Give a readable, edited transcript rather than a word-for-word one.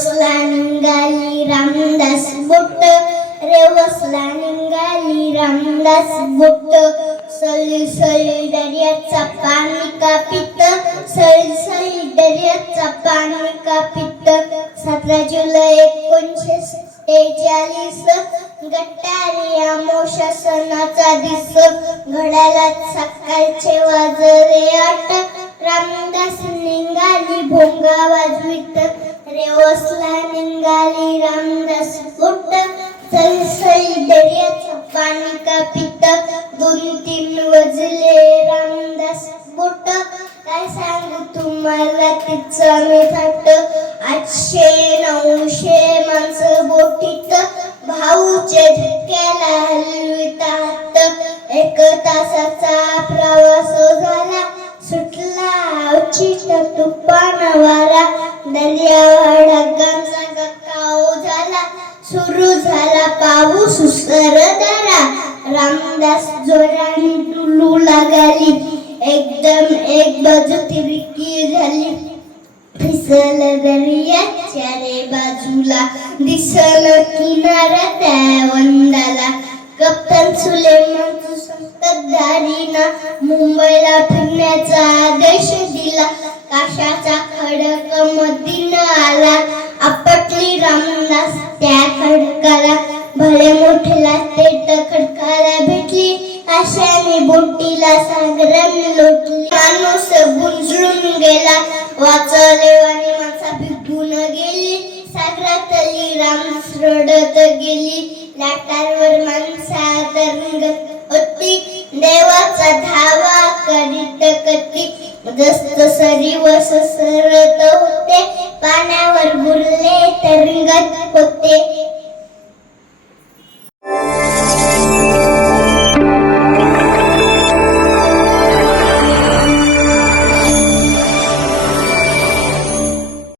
रेवसला निघाली रामदास बोट, रेवसला निघाली रामदास बोट. सळी सळी दर्याचा पाणी कापित, सळी सळी दर्याचा पाणी कापित. 17 जुलै 1943 गटारी अमावस्या सणाचा दिस. घड्याळात सकाळचे वाजले 8, रामदास निघाली भोंगा वाजवीत. रेवसला निघाली रामदास बोट, सळसळी दर्याचं पाणी कापित. 2-3 वाजले रामदास बोट, काय सांगू तुम्हाला तिचं मी थाट. 800-900 माणसं बोटीत, भाऊच्या झटक्याला हलवितात. 1 तासाचा प्रवास झाला, सुटला उचित तुफान वारा. दर्यावर ढगांचा गकाव झाला, सुरू झाला पाऊस उसरदारा. रामदास जोराने डुलू लागली, एकदम एक बाजू तिरकी झाली. फिसल दर्या चारे बाजूला, दिसल किनारा त्या वंदाला. कप्तान सुलेमान संततधारीनं मुंबईला फिरण्याचा आदेश दिला. काशाचा खडक मदीनं आला, आपटली रामदास त्या खडकाला. भले मोठेला तेट खडकाला भेटली, काशाने बोटीला सागराने लोटली. माणूस गुंजळून गेला, वाचलेवानी माणसा भिगून गेली. सागरातली रामदास रडत गेली, लाटांवर माणसा तरंगत होती. देवाचा धावा करीत कती, जस्त सरी वस